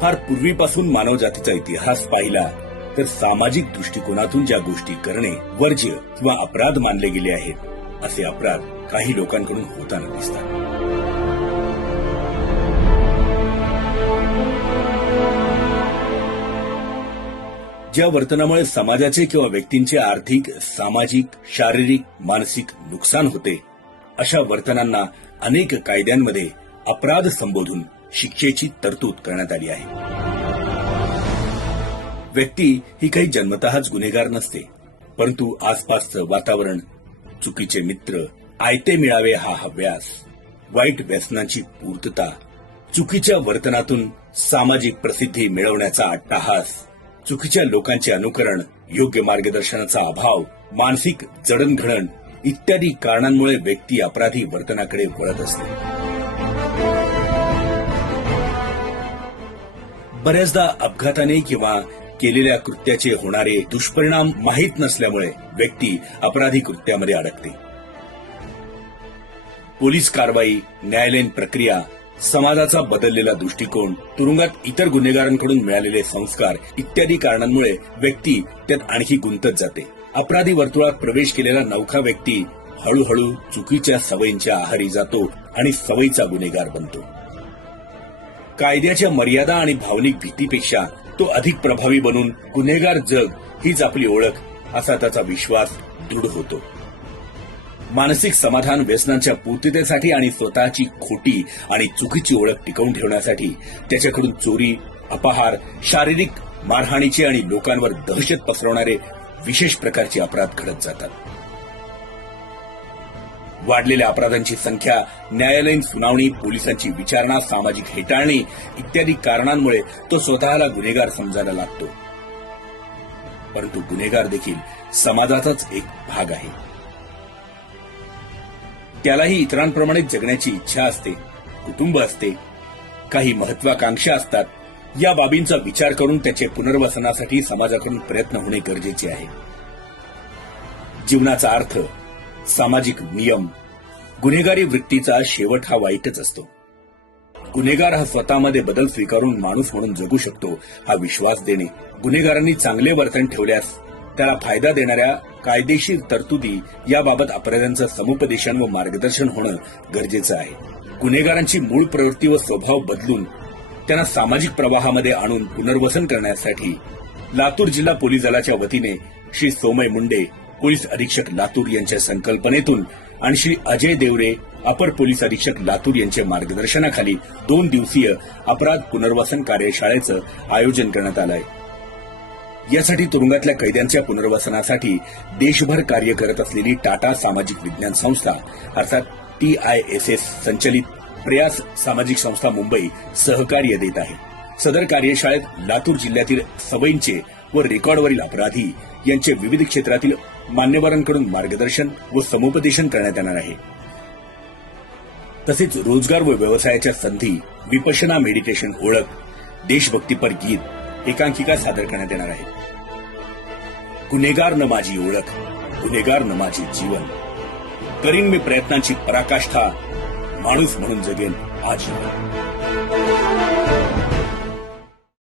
फार पूर्वीपासून मानवजातीचा इतिहास पाहिला तर सामाजिक दृष्टिकोनातून ज्या गोष्टी करणे वर्ज्य किंवा अपराध मानले गेले आहेत असे अपराध काही लोकांकडून होताना दिसतात. ज्या वर्तनामुळे समाजाचे किंवा व्यक्तींचे आर्थिक सामाजिक शारीरिक मानसिक नुकसान होते अशा वर्तनांना अनेक कायद्यांमध्ये अपराध संबोधून शिक्षेची तरतूद करण्यात आली आहे. व्यक्ती ही काही जन्मतःच गुन्हेगार नसते परंतु आसपासचं वातावरण चुकीचे मित्र आयते मिळावे हा हव्यास वाईट व्यसनांची पूर्तता चुकीच्या वर्तनातून सामाजिक प्रसिद्धी मिळवण्याचा अट्टाहास चुकीच्या लोकांचे अनुकरण योग्य मार्गदर्शनाचा अभाव मानसिक जडणघडण इत्यादी कारणांमुळे व्यक्ती अपराधी वर्तनाकडे वळत असते. बऱ्याचदा अपघाताने किंवा केलेल्या कृत्याचे होणारे दुष्परिणाम माहीत नसल्यामुळे व्यक्ती अपराधी कृत्यामध्ये अडकते. पोलीस कारवाई न्यायालयीन प्रक्रिया समाजाचा बदललेला दृष्टिकोन तुरुंगात इतर गुन्हेगारांकडून मिळालेले संस्कार इत्यादी कारणांमुळे व्यक्ती त्यात आणखी गुंतत जाते. अपराधी वर्तुळात प्रवेश केलेला नौखा व्यक्ती हळूहळू चुकीच्या सवयींच्या आहारी जातो आणि सवयीचा गुन्हेगार बनतो. कायद्याच्या मर्यादा आणि भावनिक भीतीपेक्षा तो अधिक प्रभावी बनून गुन्हेगार जग हीच आपली ओळख असा त्याचा विश्वास दृढ होतो. मानसिक समाधान व्यसनांच्या पूर्ततेसाठी आणि स्वतःची खोटी आणि चुकीची ओळख टिकवून ठेवण्यासाठी त्याच्याकडून चोरी अपहार शारीरिक मारहाणीचे आणि लोकांवर दहशत पसरवणारे विशेष प्रकारचे अपराध घडत जातात. वाढलेल्या अपराधांची संख्या न्यायालयीन सुनावणी पोलिसांची विचारणा सामाजिक हेटाळणी इत्यादी कारणांमुळे तो स्वतःला गुन्हेगार समजायला लागतो. परंतु गुन्हेगार देखील समाजाचाच एक भाग आहे. त्यालाही इतरांप्रमाणे जगण्याची इच्छा असते कुटुंब असते काही महत्वाकांक्षा असतात. या बाबींचा विचार करून त्याचे पुनर्वसनासाठी समाजाकडून प्रयत्न होणे गरजेचे आहे. जीवनाचा अर्थ सामाजिक नियम गुन्हेगारी वृत्तीचा शेवट हा वाईटच असतो. गुन्हेगार हा स्वतःमध्ये बदल स्वीकारून माणूस म्हणून जगू शकतो हा विश्वास देणे. गुन्हेगारांनी चांगले वर्तन ठेवल्यास त्याला फायदा देणाऱ्या कायदेशीर तरतुदी याबाबत अपराध्यांचं समुपदेशन व मार्गदर्शन होणं गरजेचं आहे. गुन्हेगारांची मूळ प्रवृत्ती व स्वभाव बदलून त्यांना सामाजिक प्रवाहामध्ये आणून पुनर्वसन करण्यासाठी लातूर जिल्हा पोलीस दलाच्या वतीने श्री सोमय मुंडे पोलीस अधीक्षक लातूर यांच्या संकल्पनेतून आणि श्री अजय देवरे अपर पोलीस अधीक्षक लातूर यांच्या मार्गदर्शनाखाली दोन दिवसीय अपराध पुनर्वसन कार्यशाळेचं आयोजन करण्यात आलं आहे यासाठी तुरुंगातल्या कैद्यांच्या पुनर्वसनासाठी देशभर कार्य करत असलेली टाटा सामाजिक विज्ञान संस्था अर्थात टी आय एस एस संचलित प्रयास सामाजिक संस्था मुंबई सहकार्य देत आहे. सदर कार्यशाळेत लातूर जिल्ह्यातील सवयींचे व रेकॉर्डवरील अपराधी यांचे विविध क्षेत्रातील मान्यवरांकडून मार्गदर्शन व समुपदेशन करण्यात येणार आहे. तसेच रोजगार व व्यवसायाच्या संधी विपशना मेडिटेशन ओळख देशभक्तीपर गीत एकांकिका सादर करण्यात येणार आहे. गुन्हेगार न माझी ओळख गुन्हेगार न माझे जीवन. करीन मी प्रयत्नांची पराकाष्ठा माणूस म्हणून जगेन आजीवन.